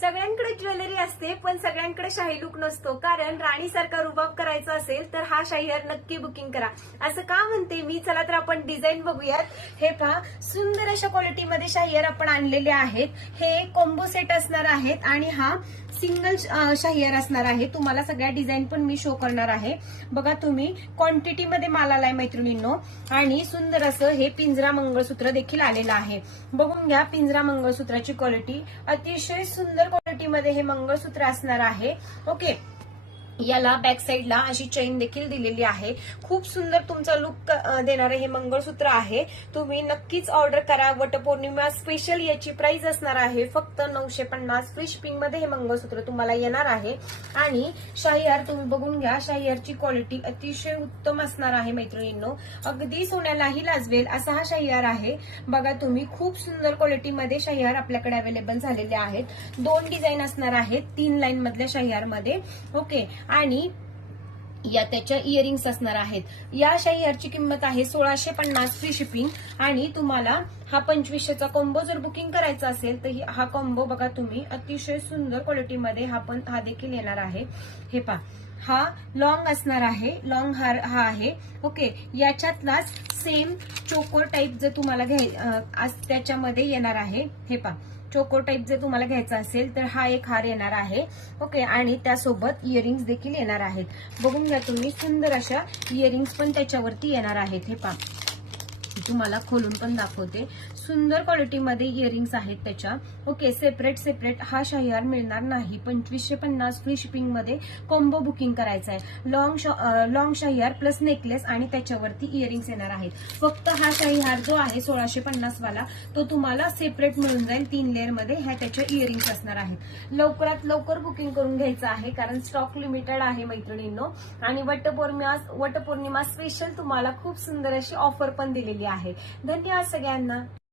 सगळ्यांकडे ज्वेलरी असते पण सगळ्यांकडे शाही लुक नसतो. कारण राणीसारखा रुबाब करायचा असेल तर हा शाही हार नक्की बुकिंग करा. असं का म्हणते मी? चला तर आपण डिझाईन बघूयात. हे पहा, सुंदर अशा क्वालिटीमध्ये शाही हार आपण आणलेले आहेत. हे कॉम्बो सेट असणार आहेत आणि हा सिंगल शाही हार असणार आहे. तुम्हाला सगळ्या डिझाईन पण मी शो करणार आहे. बघा तुम्ही, क्वांटिटीमध्ये माल आलाय मैत्रिणींनो. आणि सुंदर असं हे पिंजरा मंगळसूत्र देखील आलेलं आहे. बघून घ्या पिंजरा मंगळसूत्राची क्वालिटी. अतिशय सुंदर क्वालिटीमध्ये हे मंगळसूत्र असणार आहे. ओके, याला बॅक साईडला अशी चेन देखील दिलेली आहे. खूप सुंदर तुमचा लुक देणारे हे मंगळसूत्र आहे. तुम्ही नक्कीच ऑर्डर करा. वटपौर्णिमा स्पेशल याची प्राइस असणार आहे फक्त 950. फ्री शिपिंग मध्ये हे मंगळसूत्र तुम्हाला येणार आहे. आणि शाही हार तुम्ही बघून घ्या. शाही हारची क्वालिटी अतिशय उत्तम असणार आहे मैत्रिणींनो. अगदी सोन्यालाही लाजवेल असा हा शाही हार आहे. बघा तुम्ही, खूप सुंदर क्वालिटीमध्ये शाही हार आपल्याकडे अवेलेबल झालेले आहेत. 2 डिझाईन असणार आहेत 3 लाईन मधल्या शाही हार मध्ये. ओके, आणि या त्याच्या इयरिंग्स असणार आहेत. या शाही हारची किंमत आहे 1650 फ्री शिपिंग. आणि तुम्हाला हा 2500चा कॉम्बो जर बुकिंग करायचा असेल तर हा कॉम्बो बघा तुम्ही, अतिशय सुंदर क्वालिटीमध्ये हा देखील येणार आहे. हे पहा, हा लॉंग असणार आहे. लॉंग हार हा आहे. ओके, याच्यातलाच सेम चोकोर टाईप जर तुम्हाला त्याच्यामध्ये येणार आहे. हे पहा, चोकोर टाईप जर तुम्हाला घ्यायचा असेल तर हा एक हार येणार आहे. ओके, आणि त्यासोबत इयरिंग्स देखील येणार आहेत. बघून घ्या तुम्ही, सुंदर अशा इयरिंग्स पण त्याच्यावरती येणार आहेत. हे पहा, तुम्हाला खोलून पण दाखवते. सुंदर क्वालिटीमध्ये इयरिंग्स आहेत त्याच्या. ओके, सेपरेट हा शाही हार मिळणार नाही. 2550 फ्री शिपिंग मध्ये कॉम्बो बुकिंग करायचा आहे. लॉंग शाही हार प्लस नेकलेस आणि त्याच्यावरती इयरिंग्स येणार आहेत. फक्त हा शाही हार जो आहे 1650 वाला तो तुम्हाला सेपरेट मिळून जाईल 3 लेअर मध्ये. ह्या त्याच्या इयरिंग्स असणार आहेत. लवकरात लवकर बुकिंग करून घ्यायचं आहे कारण स्टॉक लिमिटेड आहे मैत्रिणींनो. आणि वटपौर्णिमा स्पेशल तुम्हाला खूप सुंदर अशी ऑफर पण दिलेली आहे. धन्यवाद सगळ्यांना.